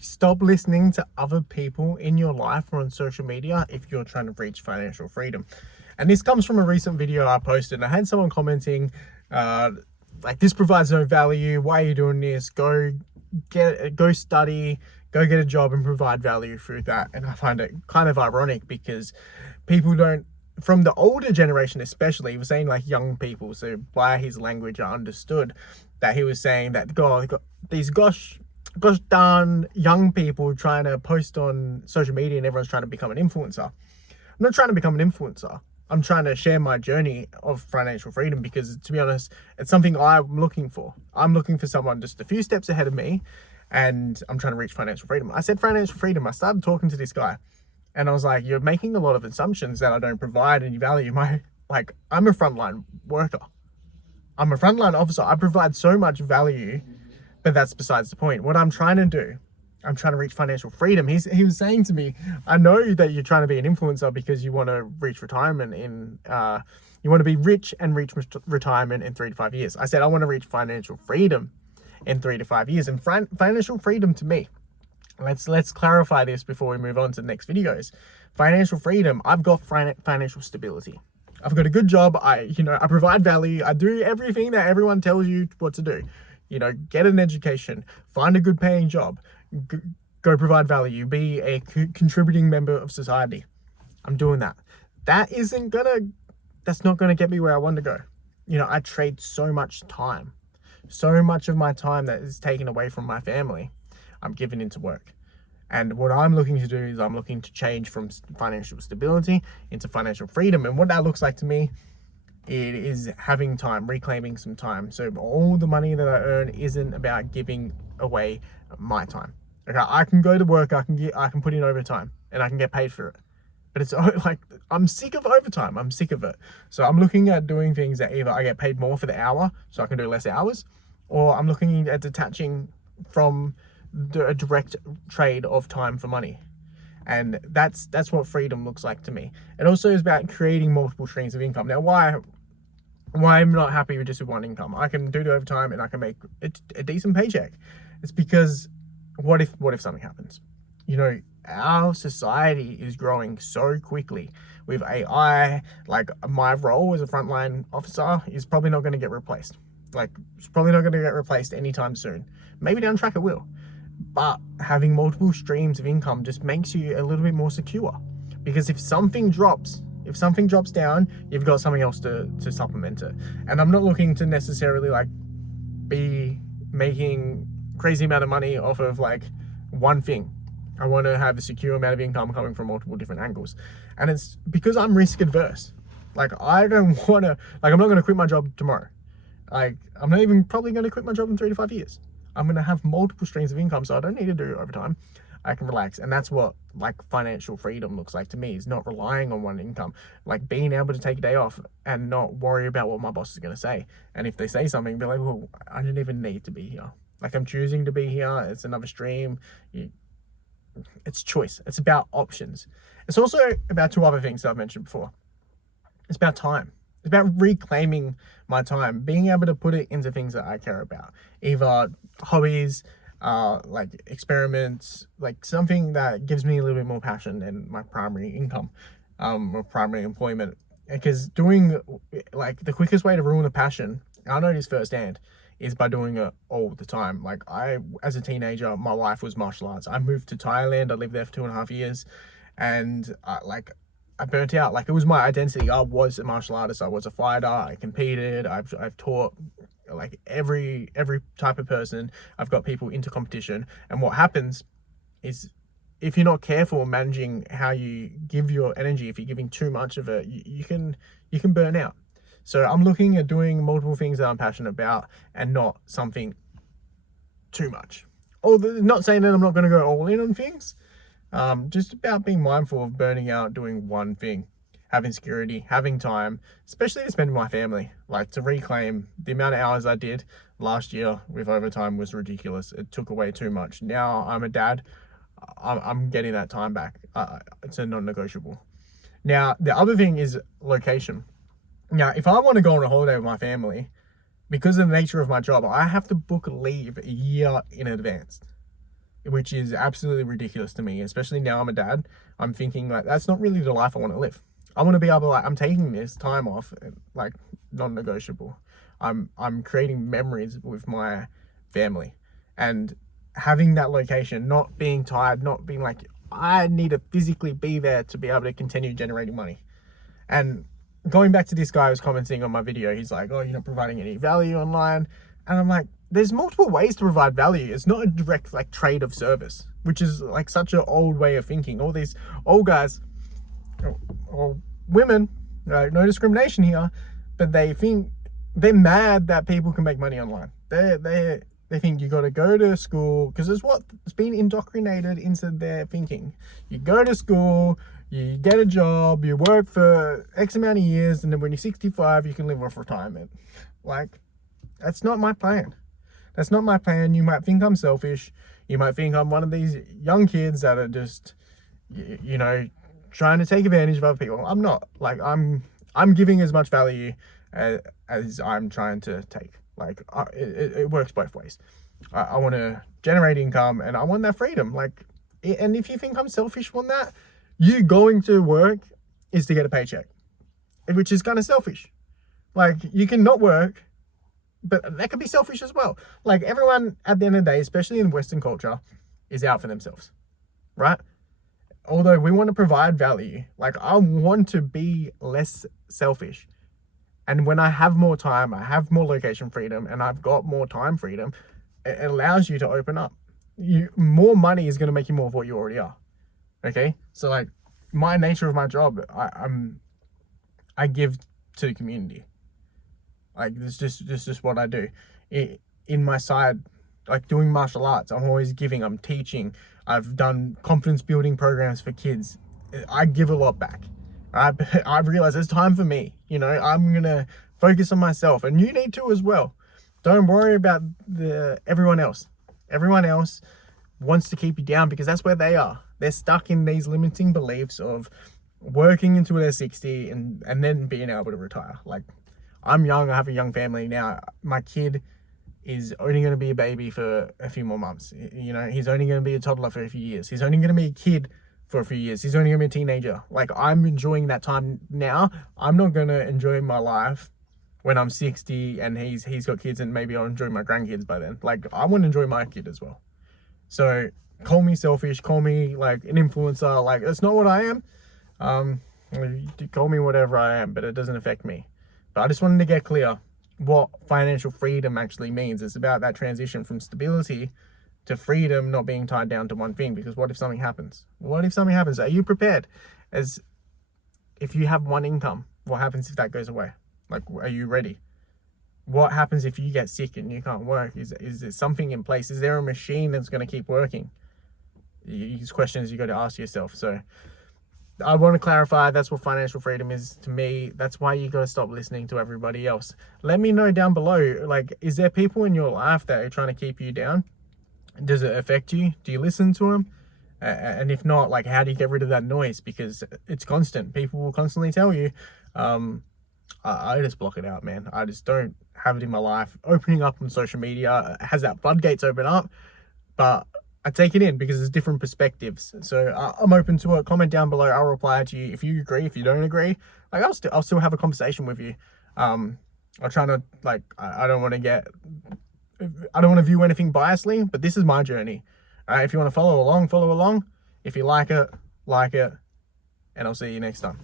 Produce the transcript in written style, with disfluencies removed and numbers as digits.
Stop listening to other people in your life or on social media if you're trying to reach financial freedom. And this comes from a recent video I posted, and I had someone commenting, like, this provides no value. Why are you doing this? Go study, go get a job and provide value through that. And I find it kind of ironic because people don't, from the older generation especially, he was saying like young people, so by his language I understood that he was saying that these gosh darn young people trying to post on social media and everyone's trying to become an influencer. I'm not trying to become an influencer. I'm trying to share my journey of financial freedom because, to be honest, it's something I'm looking for. I'm looking for someone just a few steps ahead of me, and I'm trying to reach financial freedom. I said financial freedom. I started talking to this guy, and I was like, you're making a lot of assumptions that I don't provide any value. I'm a frontline worker. I'm a frontline officer. I provide so much value, but that's besides the point. What I'm trying to do, I'm trying to reach financial freedom. He was saying to me, I know that you're trying to be an influencer because you want to reach retirement you want to be rich and reach retirement in 3 to 5 years. I said, I want to reach financial freedom in 3 to 5 years. And financial freedom to me, let's clarify this before we move on to the next videos. Financial freedom, I've got financial stability. I've got a good job. I provide value. I do everything that everyone tells you what to do. Get an education, find a good paying job, go provide value, be a contributing member of society. I'm doing that. That's not gonna get me where I want to go. I trade so much time. So much of my time that is taken away from my family, I'm giving into work. And what I'm looking to do is I'm looking to change from financial stability into financial freedom. And what that looks like to me, it is having time, reclaiming some time. So all the money that I earn isn't about giving away my time. Okay, I can go to work, I can put in overtime and I can get paid for it. But it's like, I'm sick of overtime. I'm sick of it. So I'm looking at doing things that either I get paid more for the hour so I can do less hours, or I'm looking at detaching from a direct trade of time for money. And that's what freedom looks like to me. It also is about creating multiple streams of income. Now, why I'm not happy with just one income. I can do the overtime and I can make a decent paycheck. It's because what if something happens? Our society is growing so quickly with AI. Like, my role as a frontline officer is probably not going to get replaced. It's probably not going to get replaced anytime soon. Maybe down the track it will. But having multiple streams of income just makes you a little bit more secure. Because if something drops down, you've got something else to supplement it. And I'm not looking to necessarily be making crazy amount of money off of one thing. I want to have a secure amount of income coming from multiple different angles. And it's because I'm risk adverse. I don't want to, I'm not going to quit my job tomorrow. I'm not even probably going to quit my job in 3 to 5 years. I'm going to have multiple streams of income, so I don't need to do overtime. I can relax. And that's what financial freedom looks like to me, is not relying on one income, being able to take a day off and not worry about what my boss is going to say. And if they say something, be like, well, I didn't even need to be here. I'm choosing to be here. It's another stream. It's choice. It's about options. It's also about 2 other things that I've mentioned before. It's about time. It's about reclaiming my time, being able to put it into things that I care about, either hobbies, experiments, something that gives me a little bit more passion than my primary income, or primary employment. Because doing the quickest way to ruin a passion, I know this firsthand, is by doing it all the time. As a teenager, my life was martial arts. I moved to Thailand. I lived there for 2.5 years, and I burnt out. It was my identity. I was a martial artist. I was a fighter. I competed. I've taught every type of person. I've got people into competition. And what happens is, if you're not careful managing how you give your energy, if you're giving too much of it, you can burn out. So I'm looking at doing multiple things that I'm passionate about and not something too much. Not saying that I'm not going to go all in on things. Just about being mindful of burning out doing one thing, having security, having time, especially to spend with my family, to reclaim the amount of hours I did last year with overtime was ridiculous. It took away too much. Now I'm a dad. I'm getting that time back. It's a non-negotiable. Now, the other thing is location. Now, if I want to go on a holiday with my family, because of the nature of my job, I have to book leave a year in advance. which is absolutely ridiculous to me. Especially now I'm a dad, I'm thinking like that's not really the life I want to live. I want to be able to, like, I'm taking this time off, like, non-negotiable. I'm creating memories with my family, and having that location, not being tired, not being like I need to physically be there to be able to continue generating money. And going back to this guy who's commenting on my video, he's like, oh, you're not providing any value online. And I'm like, there's multiple ways to provide value. It's not a direct like trade of service, which is like such an old way of thinking. All these old guys or women, no discrimination here, but they think they're mad that people can make money online. They think you got to go to school, because it's what's been indoctrinated into their thinking. You go to school, you get a job, you work for X amount of years, and then when you're 65, you can live off retirement. Like, that's not my plan. That's not my plan. You might think I'm selfish. You might think I'm one of these young kids that are just, you know, trying to take advantage of other people. I'm not. Like, I'm giving as much value as I'm trying to take. Like, it works both ways. I want to generate income, and I want that freedom. Like, and if you think I'm selfish on that, you going to work is to get a paycheck, which is kind of selfish. Like, you can not work, but that could be selfish as well. Like, everyone at the end of the day, especially in Western culture, is out for themselves, right? Although we want to provide value, like, I want to be less selfish. And when I have more time, I have more location freedom, and I've got more time freedom, it allows you to open up. More money is going to make you more of what you already are. Okay? So, like, my nature of my job, I give to the community. Like, this is just what I do. In my side, like doing martial arts, I'm always giving, I'm teaching. I've done confidence building programs for kids. I give a lot back. I've realized it's time for me. You know, I'm going to focus on myself, and you need to as well. Don't worry about everyone else. Everyone else wants to keep you down because that's where they are. They're stuck in these limiting beliefs of working until they're 60 and then being able to retire. Like, I'm young, I have a young family now. My kid is only going to be a baby for a few more months. You know, he's only going to be a toddler for a few years. He's only going to be a kid for a few years. He's only going to be a teenager. Like, I'm enjoying that time now. I'm not going to enjoy my life when I'm 60 and he's got kids, and maybe I'll enjoy my grandkids by then. Like, I want to enjoy my kid as well. So call me selfish, call me like an influencer. Like, that's not what I am. Call me whatever I am, but it doesn't affect me. But I just wanted to get clear what financial freedom actually means. It's about that transition from stability to freedom, not being tied down to one thing. Because what if something happens? What if something happens? Are you prepared? As if you have one income, what happens if that goes away? Like, are you ready? What happens if you get sick and you can't work? Is there something in place? Is there a machine that's going to keep working? These questions you got to ask yourself. So I want to clarify, that's what financial freedom is to me. That's why you got to stop listening to everybody else. Let me know down below, like, is there people in your life that are trying to keep you down? Does it affect you? Do you listen to them? And if not, like, how do you get rid of that noise? Because it's constant. People will constantly tell you. I just block it out, man. I just don't have it in my life. Opening up on social media has that floodgates open up, but I take it in because there's different perspectives. So I'm open to it. Comment down below. I'll reply to you if you agree. If you don't agree, like, I'll still have a conversation with you. I'll try to, like, I don't want to view anything biasly, but this is my journey. If you want to follow along. If you like it, and I'll see you next time.